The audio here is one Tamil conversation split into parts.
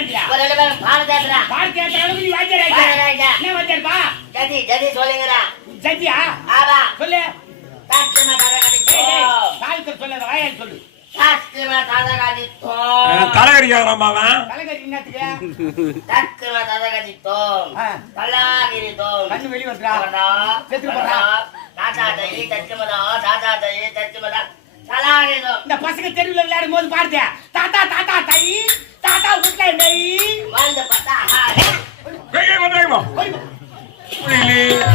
பாடுறியா? ஒரு ரெண்டு பேரும் பாடுறா. பாடுற அளவுக்கு நீ வாத்தியாரா? என்ன வாத்தியார்ப்பா? ஜதி சொல்லுங்கடா. ஜதியா? ஆமா. சொல்லு. சாஸ்திரமா தாதகாதி தோம். காலத்துல சொல்லாத, வாயால சொல்லு. சாஸ்திரமா தாதகாதி தோம். தலைகறியாராமா அவன்? தலைகறி என்னத்துக்கு? சாஸ்திரமா தாதகாதி தோம். தலாகிரி தோம். கண்ணு வெளிய வந்துடா. செத்து போடா. தாத்தா தைரி தச்சுமதா, தாத்தா தைரி தச்சுமதா. தலாகிரி தோம். இந்த பசங்க தெருவுல விளையாடும் போது பாடுதே. தாத்தா தாத்தா தை, தாத்தா வீட்ல நெய். வந்து பார்த்தா கேக்கே வந்தாங்கமா. புரியல.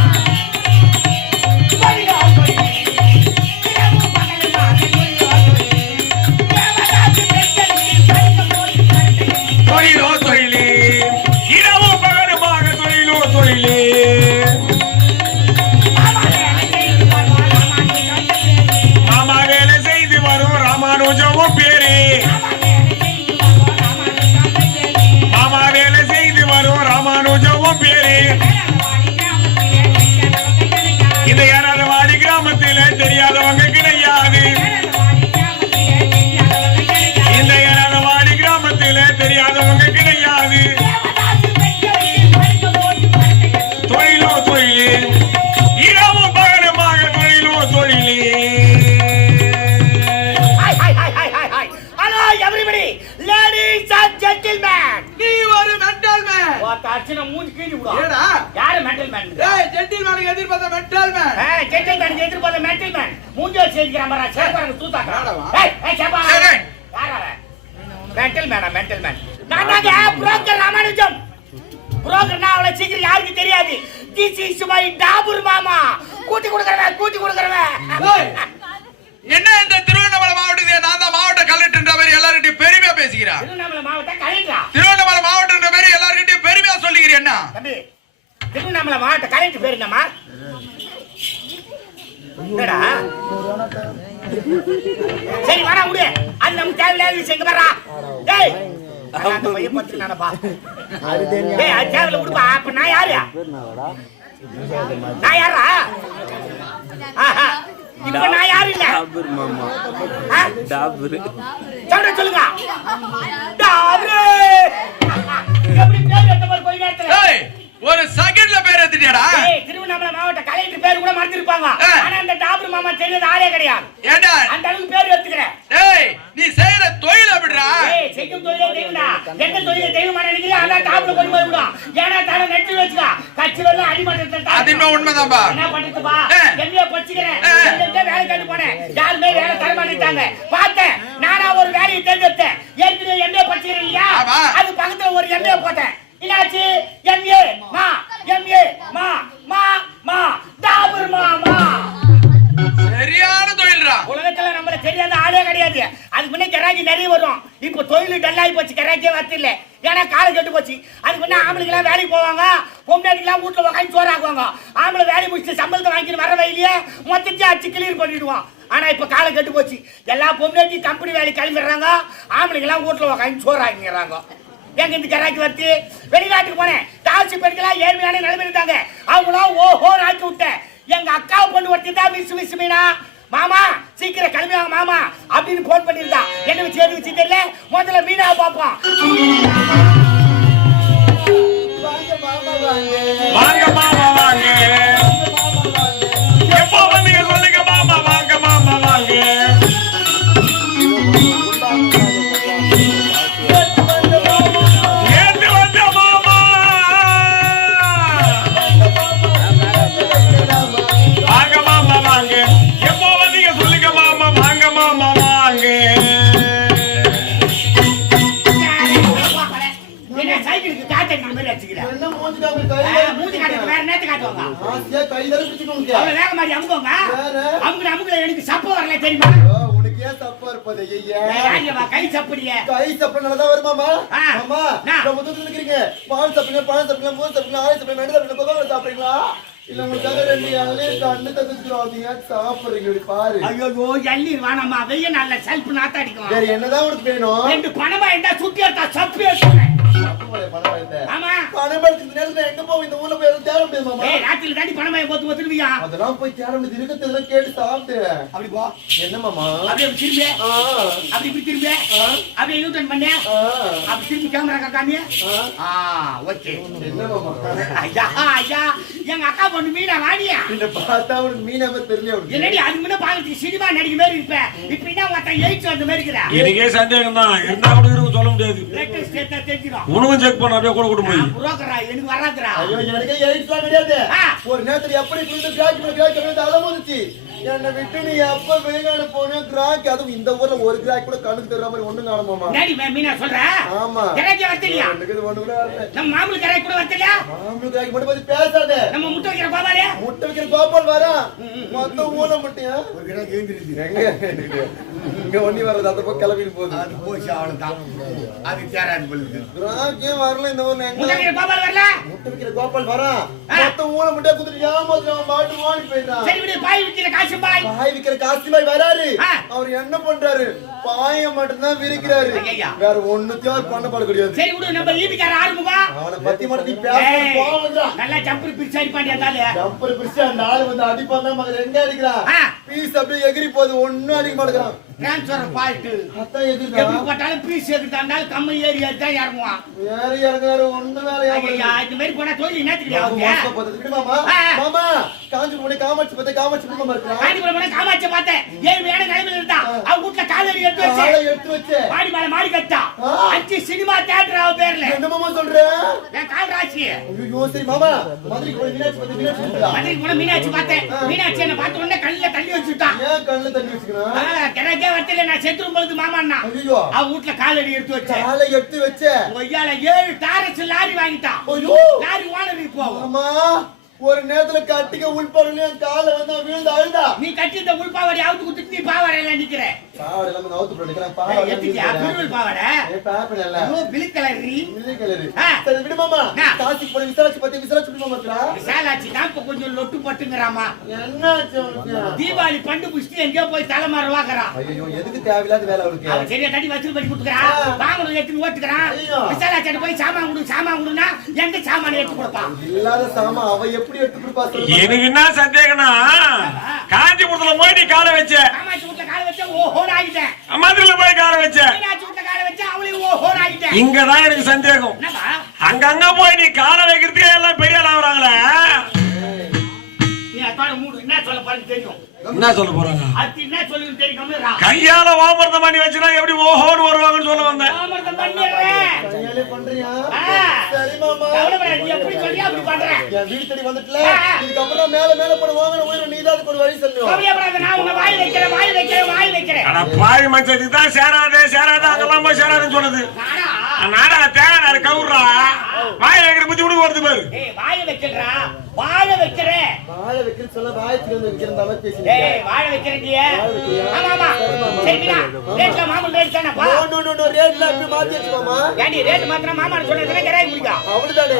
யாருக்கு தெரியாது. This is my டாபூர் மாமா. கூட்டி கொடுக்கறவன். என்ன இந்த திருவண்ணாமலை மாவட்டத்திலே நான் தான் மாவட்ட கலெக்டர்ன்ற மாதிரி எல்லார்கிட்டயும் பெருமையா பேசிக்கிறா. திருவண்ணாமலை மாவட்ட கலெக்டரா? திருவண்ணாமலை மாவட்டம்ன்ற மாதிரி எல்லார்கிட்டயும் பெருமையா சொல்லிக்கிறீ என்ன? தம்பி, திருவண்ணாமலை மாவட்ட கலெக்டர் பேர் என்னமா? என்னடா? சரி வாடா விடு. அது நமக்கு தேவையில்லாத விஷயம். எங்க பாறா? டேய், அந்த பையன் பத்தி நானப்பா. டேய், அது தேவையில்ல விடுப்பா. அப்ப நான் யாரு? நான் யாரா? ஆஹா. இப்ப நான் யாரு இல்ல? டாபூர் மாமா. டாபூர். சொல்லுங்க. டாபூர். எப்படி பேர் எடுத்த மாதிரி போய் நேரத்துல? ஏய், ஒரு செகண்ட்ல பேர் எடுத்துட்டியாடா? ஏய், திருவண்ணாமலை மாவட்ட கலெக்டர் பேர் கூட மறந்துருப்பாங்க. ஆனா அந்த டாபூர் மாமா தெரியாத ஆளே கிடையாது. ஏண்டா அந்த அளவுக்கு பேர் எடுத்துக்கிறேன். ஏய், நீ செய்யற தொழில் அப்படிடா? ஏய், செய்யும் தொழிலே தெய்வம்டா. எந்த தொழிலே தெய்வமா நினைக்கிறீங்க? அதான் டாபூர் கொண்டு போய் விடும். ஏன்னா தான நெட்டி வச்சுக்க. கட்சிவெல்லாம் அடிமட்டத்துல அது இன்னும் உண்மைதான்பா. என்ன பண்ணிட்டுப்பா? எம்ஏ படிச்சுக்கிறேன். எந்த வேலை கேட்டு போனேன். யாருமே வேலை தர மாட்டேங்கிறாங்க. பார்த்தேன். நானா ஒரு வேலையை தேர்ந்தெடுத்தேன். ஏற்கனவே எம்ஏ படிச்சுக்கிறேன் இல்லையா? அது பக்கத்துல ஒரு எம்ஏ போட்டேன். என்னாச்சு? எம்ஏ மா டாபூர் மாமா. சரியான தொழில்ரா. உலகத்துல நம்மள தெரியாத ஆளே கிடையாது. அதுக்கு முன்னே கராக்கி நிறைய வரும். இப்போ தொழில் டல்லாகி போச்சு. கராக்கியே வரது இல்லை. ஏன்னா காலம் கெட்டு போச்சு. அதுக்கு முன்னே ஆம்பளைங்களாம் வேலைக்கு போவாங்க. பொம்பளைங்களாம் வீட்டுல உட்காந்து சோறாக்குவாங்க. ஆம்பளை வேலை முடிச்சுட்டு சம்பளத்தை வாங்கிட்டு வர வயலையே மொத்தத்தையும் அடிச்சு கிளியர் பண்ணிடுவான். ஆனா இப்ப காலம் கெட்டு போச்சு. எல்லா பொம்பளையும் கம்பெனி வேலைக்கு கிளம்பிடுறாங்க. ஆம்பளைங்களாம் வீட்டுல உட்காந்து சோறாக்கிறாங்க. எங்க இந்த கராக்கி வருது? வெளிநாட்டுக்கு போனேன். டாக்ஸி பெண்களாம் ஏழ்மையான நிலைமை இருந்தாங்க. அவங்களாம் ஓஹோ ஆக்கி விட்டேன். எங்க அக்கா பொண்ணு ஒருத்தி தான் மிஸ் மீனா. மாமா சீக்கிரம் கிளம்பி வாங்க மாமா அப்படின்னு போன் பண்ணிருந்தா. என்ன வச்சு எது வச்சு தெரியல. முதல்ல மீனா பாப்போம். வாங்க மாமா வாங்க. எப்போ வந்தீங்க சொல்லுங்க மாமா. வாங்க மாமா வாங்க. நேத்து வந்த மாமா. வாங்க மாமா வாங்க. எப்போ வந்தீங்க சொல்லுங்க மாமா. வாங்க மாமா வாங்க. என்ன சைக்கிளுக்கு காத்தடிக்கிற மாதிரி வச்சுக்கிறேன். என்ன மூஞ்சி காட்டுங்க? மூஞ்சி காட்டுறது வேற நேரத்துக்கு காட்டுவாங்க. ஆசியா கையில பிடிச்சுக்கோங்க. அவள வேக மாதிரி அமுக்குவாங்க. அமுக்குல எனக்கு சப்ப வரல தெரியுமா? உனக்கு ஏன் தப்பா இருப்பது? ஐயா கை சப்படியே. கை சப்பனால தான் வருமாமா. மாமா நான் முதல்ல நிக்கிறீங்க. பால் சப்பங்க, பழம் சப்பங்க, மூணு சப்பங்க, ஆறு சப்பங்க, மெண்டல் சப்பங்க, கோகோ சாப்பிடுறீங்களா? இல்ல உங்களுக்கு ரெண்டு யாரே கண்ணு தந்துச்சுறாதீங்க. சாப்பிடுறீங்க இப்படி பாரு. ஐயோ எள்ளி வானம்மா. வெய்ய நல்ல செல்ஃப் நாத்த அடிக்கும். வேற என்னதான் உனக்கு வேணும்? ரெண்டு பணமா இருந்தா சுத்தி எடுத்தா சப்பி எடுத்துறேன். பணம் வருது. ஆமா. பணம் வருது. நேரத்துல எங்க போவோம்? இந்த ஊர்ல போய் தேட முடியாது மாமா. ஏய் ராத்திரில தாண்டி பணம் வாங்கி போத்து போத்துருவியா? அதெல்லாம் போய் தேட முடியாது, இருக்கிறதெல்லாம் கேட்டு சாப்பிட்டு. அப்படி போ. என்ன மாமா? அப்படியே திரும்பி அப்படி இப்படி திரும்பி அப்படியே யூட்டன் பண்ண அப்படி திரும்பி கேமரா காக்காமி. ஓகே. என்ன மாமா? ஐயா ஐயா எங்க அக்கா பொண்ணு மீனா வாடியா? இந்த பார்த்தா உனக்கு மீனாம தெரியல உனக்கு. என்னடி அது முன்ன பாக்கிறதுக்கு சினிமா நடிகை மாதிரி இருப்ப, இப்ப என்ன ஒருத்தன் எயிட்ஸ் வந்த மாதிரி இருக்கிற. எனக்கே சந்தேகம் தான், இருந்தா கூட இருக்கும் சொல்ல முடியாது. லேட்டஸ்ட் ஸ்டேட்டா தெரிஞ்சிடும். உனக்கும் செக் பண்ண அப்படியே கூட கூட போய். புரோக்கரா எனக்கு வராதுடா. ஐயோ எனக்கு எயிட்ஸ்லாம் கிடையாது. ஒரு நேரத்துல எப்படி குளித்து கிராக் பண்ணி அலமோதிச்சு. என்ன விட்டு நீ எப்ப வெளிநாடு போனே கிராக், அதுவும் இந்த ஊர்ல ஒரு கிராக் கூட கண்ணுக்கு தெரியற மாதிரி ஒண்ணும் காண மாமா. டாடி மீனா சொல்ற? ஆமா. கிராக்கே வரலையா? எனக்கு ஒண்ணு கூட வரல. நம்ம மாமூல் கிராக் கூட வரலையா? மாமூல் கிராக் மட்டும் பத்தி பேசாத. நம்ம முட்டை வைக்கிற கோபாலே? முட்டை வைக்கிற கோபால் வரா. மொத்த ஊன முட்டையா? ஒரு கிராக் ஏந்திருச்சு. எங்க? இங்க ஒண்ணி வரது அந்த பக்கம் கிளம்பிட்டு போகுது. அது போச்சு அவ்வளவுதான். அது தேராது போலுது. கிராக்கே வரல இந்த ஊர்ல. எங்க? முட்டை வைக்கிற கோபால் வரல? முட்டை வைக்கிற கோபால் வரா. மொத்த ஊன முட்டையா குடுத்து ஏமாத்துறா பாட்டு ஓடி போயிடுறான். சரி விடு, பாய் விக்கிற காசு பாய். பாய் விக்கிற காசு பாய் வராரு. அவர் என்ன பண்றாரு? பாய மட்டும் தான் விரிக்கிறாரு. வேற ஒண்ணுத்தையும் பண்ண பாட கிடையாது. சரி விடு, நம்ம வீட்டுக்கார ஆறுமுகா அவனை பத்தி மட்டும் நீ பேச போவடா. நல்லா ஜம்பர் பிரிச்சாரி பாண்டி அந்தால. ஜம்பர் பிரிச்சு அந்த ஆளு வந்து அடிப்பான் தான் மகன் எங்க அடிக்கிறான்? பீஸ் அப்படியே எகிரி போகுது, ஒண்ணும் அடிக்க மாட்டேங்கிறான். Transfer fault. அதான் எகிரிதா. எப்படி போட்டாலும் பீஸ் எகிட்டாண்டால் கம்மி ஏறி தான் இறங்குவான். வேற இறங்குறாரு ஒண்ணு வேலையா ஐயா இந்த மாதிரி போனா தொழில் என்னத்துக்கு ஆகுது? மாமா மாமா காஞ்சி போனே காமாட்சி பத்த காமாட்சி மாமா இருக்கா? காஞ்சிபுரம் போனா காமாட்சி பார்த்தேன். ஏழ்மையான நிலைமையில இருந்தா அவ வீட்ல காலடி எடுத்து வச்சு மாடி மேல மாடி கட்டா 5 சினிமா தியேட்டர் அவ பேர்ல. என்ன மாமா சொல்ற? நான் கால்ராசி. ஐயோ சரி மாமா மதுரைக்கு போய் மீனாட்சி பத்த மீனாட்சி இருக்கா? மதுரைக்கு போனா மீனாட்சி பார்த்தேன். மீனாட்சி என்ன பார்த்த உடனே கண்ணுல தண்ணி வச்சுட்டான். ஏன் கண்ணுல தண்ணி வச்சுக்கணும்? கிரக்கே வரல, நான் செத்துரும் பொழுது மாமான்னா. ஐயோ அவ வீட்ல காலடி எடுத்து வச்ச. காலை எடுத்து வச்ச. ஒய்யால 7 டாரஸ் லாரி வாங்கிட்டான். ஐயோ லாரி ஓனருக்கு போவோம். அம்மா ஒரு நேரத்துல கட்டிக்க உள்படலையே காலை வந்து விழுந்து அழுதா. நீ கட்டி இந்த உள்பாவடி அவுத்து குடுத்து நீ பாவாடையில நிக்கிற. பாவாடை எல்லாம் நவுத்து போடுறேன். பாவாடை எத்தியா திருவள் பாவாடை? ஏ பாப்பல இல்ல. ஓ பிளி கலரி. பிளி கலரி. சரி விடு மாமா. காசி போய் விசாரிச்சு பத்தி மாமா இருக்கா? விசாலாச்சி தான் இப்ப கொஞ்சம் லொட்டு பட்டுங்கறாமா. என்னாச்சு உனக்கு? தீபாவளி பண்டு புஷ்டி எங்க போய் தலைமாற வாக்குறான். ஐயோ எதுக்கு தேவையில்லாத வேலை அவருக்கு? அவன் சரியா தடி வச்சு பண்ணி கொடுக்குறான். வாங்கணும் எடுத்து ஓட்டுக்கறான். விசாலாச்சி போய் சாமான் கொடுனா எங்க சாமான் எடுத்து கொடுப்பான்? இல்லாத சாமான் அவ எப்படி எடுத்து கொடுப்பா சொல்லுங்க. எனக்கு என்ன சந்தேகம்னா, காஞ்சிபுரத்துல போய் நீ காலை வச்ச, காமாட்சி வீட்ல காலை வச்ச ஓஹோன் ஆகிட்டேன். மதுரையில போய் காலை வச்ச, மீனாட்சி வீட்ல காலை வச்ச அவளையும் ஓஹோன் ஆகிட்டேன். இங்கதான் எனக்கு சந்தேகம். என்னப்பா அங்கங்க போய் நீ காலை வைக்கிறதுக்கே எல்லாம் பெரிய ஆள் ஆகுறாங்களே. நீ அப்பாட மூடு என்ன சொல்ல போறேன்னு தெரியும். என்ன சொல்ல போறாங்க? அது என்ன சொல்லுன்னு தெரியும்ல. கையால வாமர்த்தம் பண்ணி வச்சுனா எப்படி ஓஹோன்னு வருவாங்கன்னு சொல்ல வந்தேன். வாமர்த்தம் பண்ணிடுறேன். கையாலே பண்றியா? ஆ. சரி மாமா. கவலைப்படாத, நீ எப்படி சொல்றியா அப்படி பண்றேன். என் வீடு தேடி வந்துட்டல. இதுக்கு அப்புறம் மேல போட வாங்குற உயிரை நீதான் ஒரு வழி சொல்லு. கவலைப்படாத, நான் உன்னை வாய் வைக்கிறேன். ஆனா பாவி மனுஷத்துக்கு தான் சேராதே அங்கெல்லாம் போய் சேராதுன்னு சொன்னது. நாடா தேங்காய் கவுறா வாய் வைக்கிற புத்தி விடுக்கு வருது பாரு. ஏய் வாய வைக்கிறா, வாய வைக்கிறேன். வாழ வைக்கிற சொல்ல வாயத்துக்கு வந்து வைக்கிற தவ பேசி. ஏய் வாய வைக்கிறீங்க. ஆமா சரிடா. ரேட்ல மாமூல் ரேட் தானப்பா? நோ ரேட்ல அப்படி மாத்தி வச்சு மாமா. ஏண்டி ரேட் மாத்திர மாமான்னு சொன்னதுல கிராய் முடிக்கா. அவ்வளவுதானே.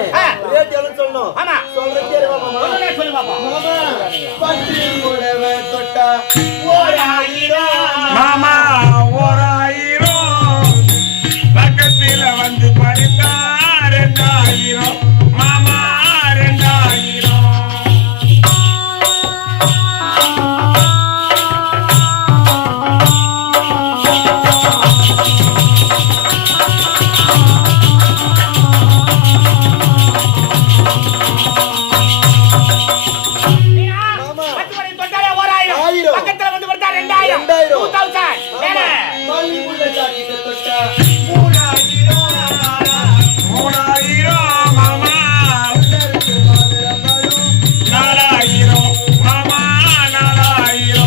ரேட் எவ்வளவு சொல்லணும்? ஆமா சொல்றேன் கேளு மாமா. சொல்லு பாப்பா. மாமா பட்டி கூடவே தொட்டா ஓராயிரம். மாமா 1000 பக்கத்துல வந்து படுத்தா 2000. மாமா 2000. மீனா 10 மணி தொட்டாலே 1000. பக்கத்துல வந்து வந்தா 2000. 2000. மேல மல்லி முல்லை ஜாக்கெட் தொட்டா 3000. மாமா 4000. மாமா 4000.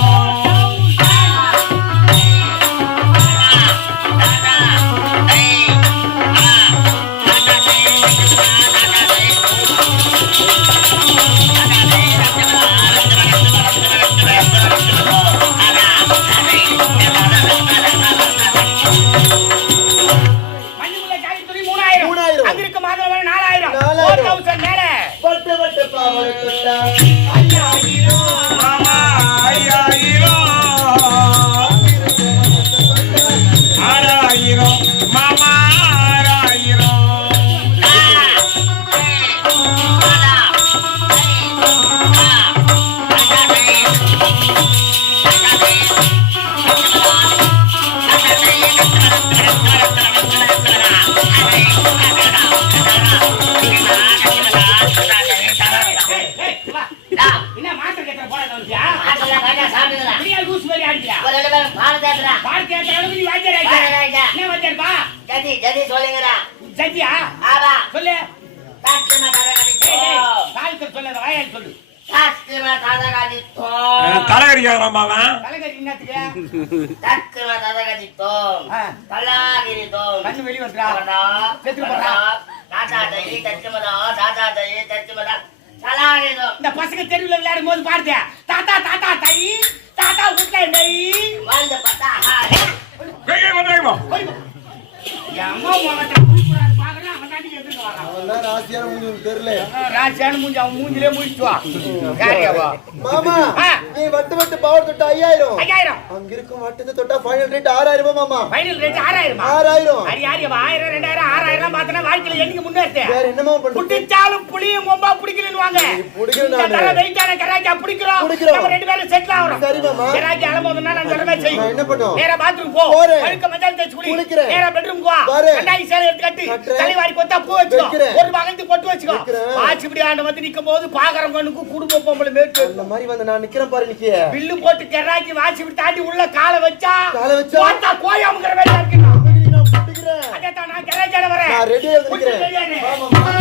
மல்லிமுல்லை ஜாக்கெட் துணி 3000. அங்க இருக்க மாதவன் 4000. 4000 மேல பட்டு பாவாடை தொட்டா மாமா 5000. 6000. மாமா 6000. சத்தியா ஆமா சொல்லு சத்தியமா தரகாணி ஏய், ஏய், தோம் காலத்துல சொல்லாத வாயால் சொல்லு சத்தியமா தரகாணி தோம் தலைகறிக்காரம்மா அவன் தலைகறி என்னத்துக்கு சத்தியமா தரகாணி தோம் ஆ. தலாகிரி தோம் கண்ணு வெளிய வந்துடா வரடா செத்துட்டு போடா. தாத்தா தை தச்சுமதா தாத்தா தை தச்சுமதா தலாகிரி தோம் இந்த பசங்க தெருவில் விளையாடும் போது பாருங்க தாத்தா தாத்தா தை தாத்தா வீட்டுல நெய் வந்து பார்த்தா அம்மா மாவட்ட குடிக்கூடாது பாக்குறேன் அவன் தாண்டி எதிர்க்க வரான் அவன் தான் ராசியான முடிஞ்சு உனக்கு தெரியல. ராஜான மூஞ்சி அவன் மூஞ்சிலே முடிச்சுட்டு வா யாரியாவா மாமா ஆ. நீ வட்டு பவர் தொட்டா 5000. 5000 அங்க இருக்கும் வட்டத்தை தொட்டா ஃபைனல் ரேட் 6000 மாமா. Final rate 6000 6000. அடி யாரியாவா 1000 2000 6000 பார்த்தனா வாழ்க்கையில என்னைக்கு முன்னேறதே வேற என்னமா பண்றது? புடிச்சாலும் புளியும் கொம்பா பிடிக்கலன்னு வாங்க பிடிக்கல இந்த நானு. தர வெயிட்டான கராஜா பிடிக்கிறோம் பிடிக்கிறோம். நம்ம ரெண்டு பேரும் செட்டில் ஆவறோம் சரி மாமா. கராஜா அலமோதுனா நான் சொல்ற மாதிரி செய் நான் என்ன பண்ணும்? நேரா பாத்ரூம் போ போறேன். பழுக்க மஞ்சள் தேய்ச்சு குளி குளிக்கிறேன். நேரா பெட்ரூம் போ வரேன். கண்டாய் சேலை எடுத்து கட்டி கட்டுறேன். தலைவாரி கொத்தா பூ வச்சுக்கோ வைக்கிறேன். ஒரு மகனுக்கு பொட்டு வச்சுக்கோ வைக்கிறேன். ஆச்சிபடி ஆண்ட வந்து நிக்கும்போது பாகரம் கண்ணுக்கு குடும்ப பொம்பளை மேட்டு அந்த மாதிரி வந்து நான் நிக்கிறேன் பாரு நிக்கி. பில்லு போட்டு கெராக்கி வாச்சிபடி தாண்டி உள்ள காலை வச்சா காலை வச்சா? பார்த்தா கோயம்ங்கற வேலையா இருக்கு நான் பிடிக்கிறேன். அதே தான் நான் கராஜால வரேன் நான் ரெடியா வந்து நிக்கிறேன். புடிச்சு வெளியானே. ஆமா மாமா.